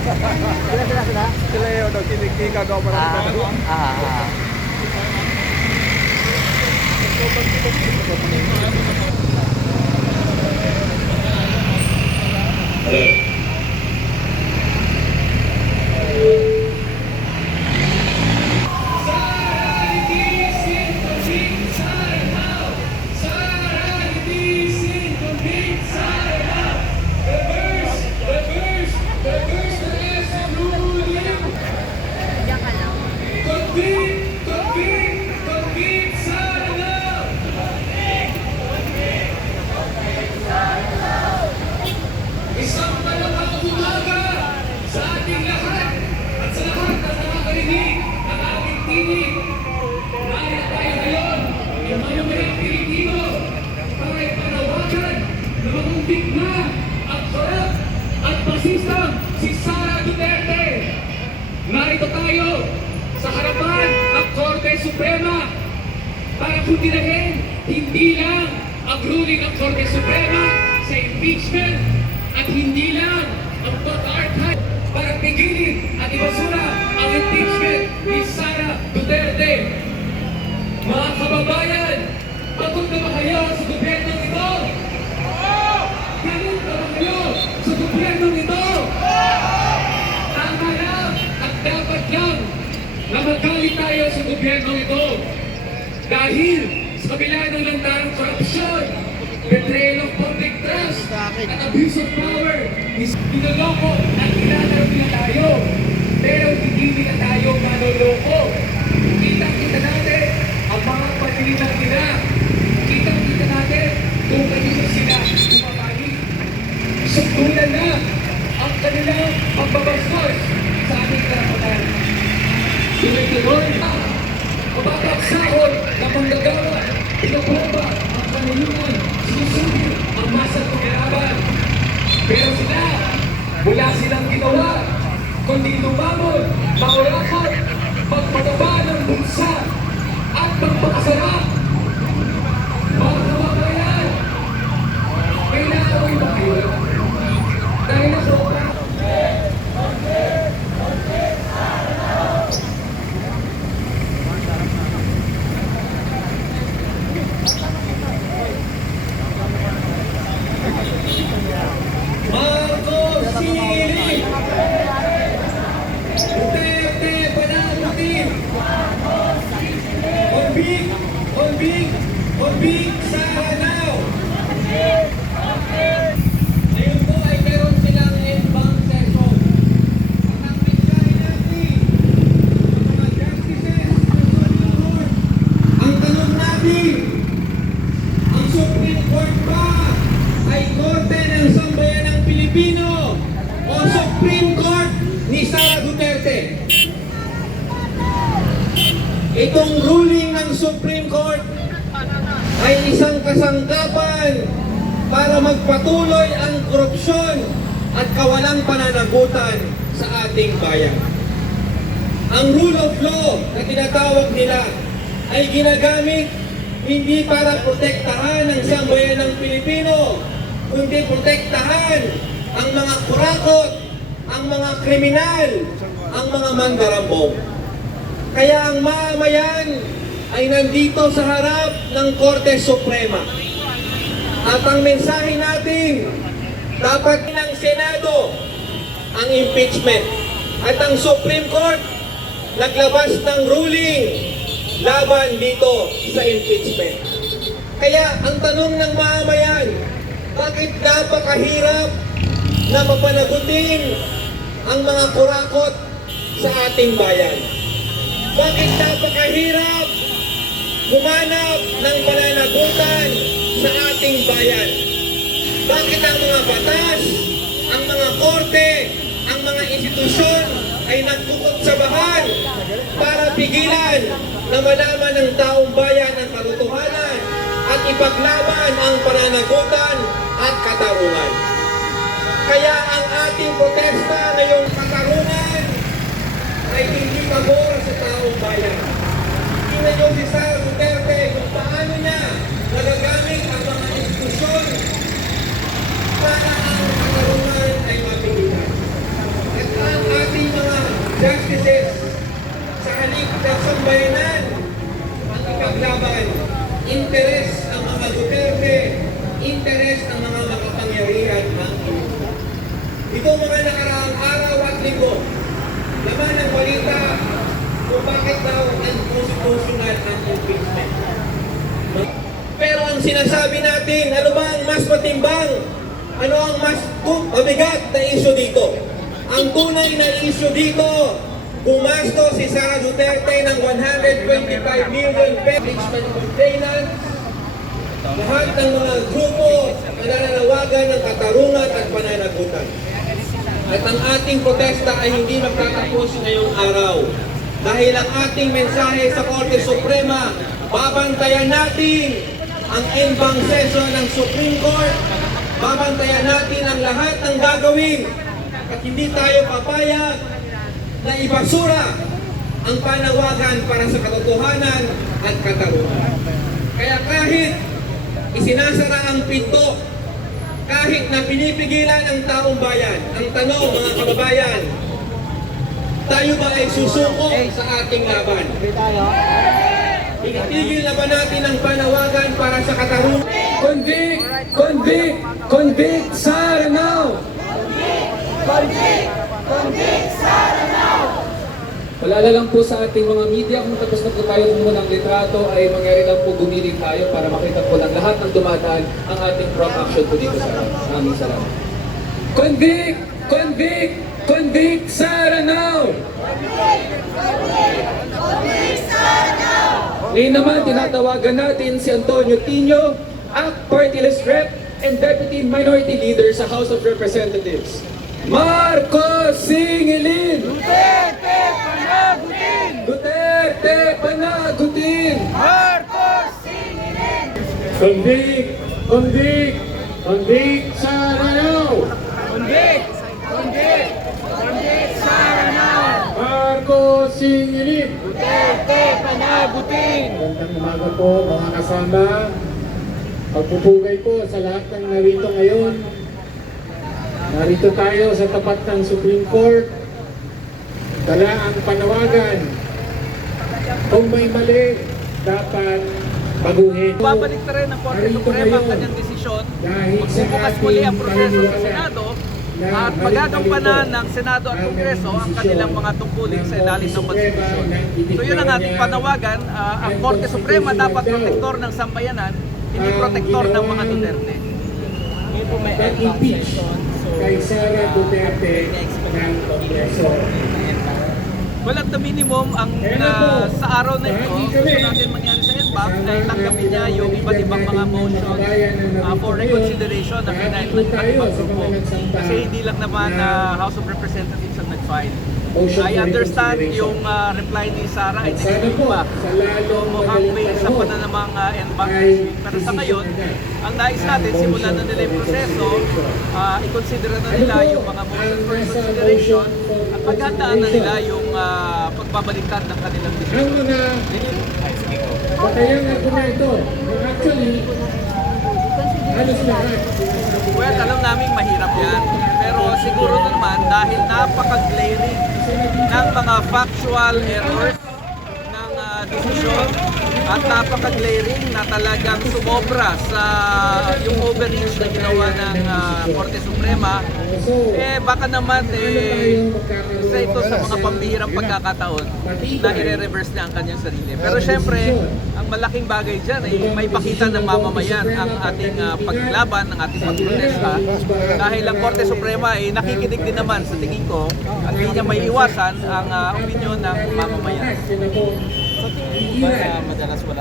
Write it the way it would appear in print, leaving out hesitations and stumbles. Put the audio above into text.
Sila. Sila yung kinikigaw para sa dalo. Isang malawang umaga sa ating lahat at sa lahat na nakakarinig ng ating tinig. Narito tayo ngayon, yung mamamayang Pilipino, para ipanawagan na mamuntik na at korap at pasisang si Sara Duterte. Narito tayo sa harapan ng Korte Suprema para kundinahin hindi lang ang ruling ng Korte Suprema sa impeachment at hindi lang ang pag-archive para pigilin at ibasura ang impeachment ni Sara Duterte. Mga kababayan, pagod na ba kayo sa gobyernong ito? Galit na ba kayo sa gobyernong ito? Tama lang at dapat lang na magalit tayo sa gobyernong ito. Dahil sa kabila ng lantarang korupsyon, betrayal of public trust, at abuse of power, pinaloko at kinalaro nila tayo. Pero hindi nila tayo manloloko. Kita-kita natin ang mga pagdilitan nila. Kita-kita natin kung kanino sila bumabalik. Sundulan na ang kanilang pagbabastos sa ating karapatan. Tuloy-tuloy na mababagsahon na manggagawa, pinaproba ang kanayunan, sinusubi ang masang pagkarapan. Pero sila, wala silang ginawa, kundi lumamon, maurakot, magpataba ng bulsa, at magpakasarap. Mga kababayan, kailangan ko iba kayo. Dahil ako, Marcos Sili, Duterte panagutin, Convict Sara now. Ngayon po ay meron silang end-bank session. Ang mensahe natin, mga justices, ang tanong natin, ang Supreme Court ba ay korte ng sambayanang Pilipino o Supreme Court ni Sara Duterte? Itong ruling ng Supreme Court ay isang kasangkapan para magpatuloy ang korupsyon at kawalang pananagutan sa ating bayan. Ang rule of law na tinatawag nila ay ginagamit hindi para protektahan ang sambayanang Pilipino, kundi protektahan ang mga kurakot, ang mga kriminal, ang mga mandarambong. Kaya ang mamayan ay nandito sa harap ng Korte Suprema. At ang mensahe natin, dapat ng Senado ang impeachment. At ang Supreme Court naglabas ng ruling laban dito sa impeachment. Kaya ang tanong ng mamayan, bakit napakahirap na mapanagutin ang mga kurakot sa ating bayan? Bakit napakahirap humanap ng pananagutan sa ating bayan? Bakit ang mga batas, ang mga korte, ang mga institusyon ay nagtukot sa bahan para pigilan na malaman ng taong bayan ang katotohanan at ipaglaban ang pananagutan at katarungan? Kaya ang ating protesta ngayong katarungan ay hindi pabor sa taong bayan. Tingnan niyo si Sara Duterte kung paano niya nagagamit ang mga institusyon para ang katarungan ay mapigilan. At ang Itong mga nakaraang araw at linggo, laman ng balita kung bakit daw unconstitutional ang impeachment. Pero ang sinasabi natin, ano ba ang mas matimbang? Ano ang mas mabigat na issue dito? Ang tunay na issue dito, gumasto si Sara Duterte ng 125 million impeachment complainant. Lahat ng mga grupo na nananawagan ng katarungan at pananagutan. At ang ating protesta ay hindi magtatapos ngayong araw. Dahil ang ating mensahe sa Korte Suprema, babantayan natin ang en-banc session ng Supreme Court, babantayan natin ang lahat ng gagawin at hindi tayo papayag na ibasura ang panawagan para sa katotohanan at katarungan. Kaya kahit isinasara ang pinto, kahit na pinipigilan ang taong bayan, ang tanong mga kababayan, tayo ba ay susuko sa ating laban? Itigil na ba natin ang panawagan para sa katarungan? Convict! Convict! Convict Sara now! Paalala lang po sa ating mga media, kung tapos na po tayo muna ng litrato, ay mangyari lang po gumiling tayo para makita po ng lahat ng dumadaan ang ating prompt action po dito sa aming salamat. Convict! Convict! Convict Sara now! Ngayon naman, tinatawagan natin si Antonio Tino, ACT Party List Rep and Deputy Minority Leader sa House of Representatives. Marcos Singilin! Duterte panagutin! Duterte panagutin! Marcos Singilin! Convict! Convict! Convict Sara now! Convict! Convict! Convict Sara now! Marcos Singilin! Duterte panagutin! Magandang umaga po mga kasama. Pagpupugay po sa lahat ng narito ngayon. Narito tayo sa tapat ng Supreme Court. Dala ang panawagan. Kung may mali, dapat baguhin. Babalik na rin ng Korte Suprema ang kanyang desisyon. Magbubukas muli ang proseso sa Senado at magagampanan ng Senado at Kongreso ang kanilang mga tungkulin sa ilalim ng konstitusyon. So yun ang ating panawagan. Ang Korte Suprema dapat protektor ng sambayanan, hindi protektor ng mga Duterte. Pag-impeach kay Sara Duterte ng Kongreso. Well, at the minimum, ang sa araw na ito, gusto natin mangyari sa NBAC ay tanggapin niya yung iba't ibang mga motion for reconsideration ng indictment ng ibang grupo. Kasi hindi lang naman House of Representatives ang nag-file. I understand yung reply ni Sara ay next pa. So mukhang may isa pa na namang NBAC. Pero sa ngayon, ang nais natin, simulan na nila yung proseso, i-consider na nila yung mga motion for reconsideration at paghandaan na nila yung pagbabaliktad ng kanilang Ang decision. mga patayang argumento, actually, halos lahat. Well, alam namin mahirap yan. Pero siguro naman dahil napaka-glaring ng mga factual errors ng desisyon at napaka-glaring na talagang sumobra sa yung overreach na ginawa ng Korte Suprema, baka naman isa ito sa mga pambihirang pagkakataon na i-reverse niya ang kanyang sarili. Pero syempre, ang malaking bagay dyan ay may pakita ng mamamayan ang ating paglaban, ang ating pagprotesta. Dahil ang Korte Suprema ay nakikinig din naman sa tingin ko at hindi niya may iwasan ang opinyon ng mamamayan. Madalas wala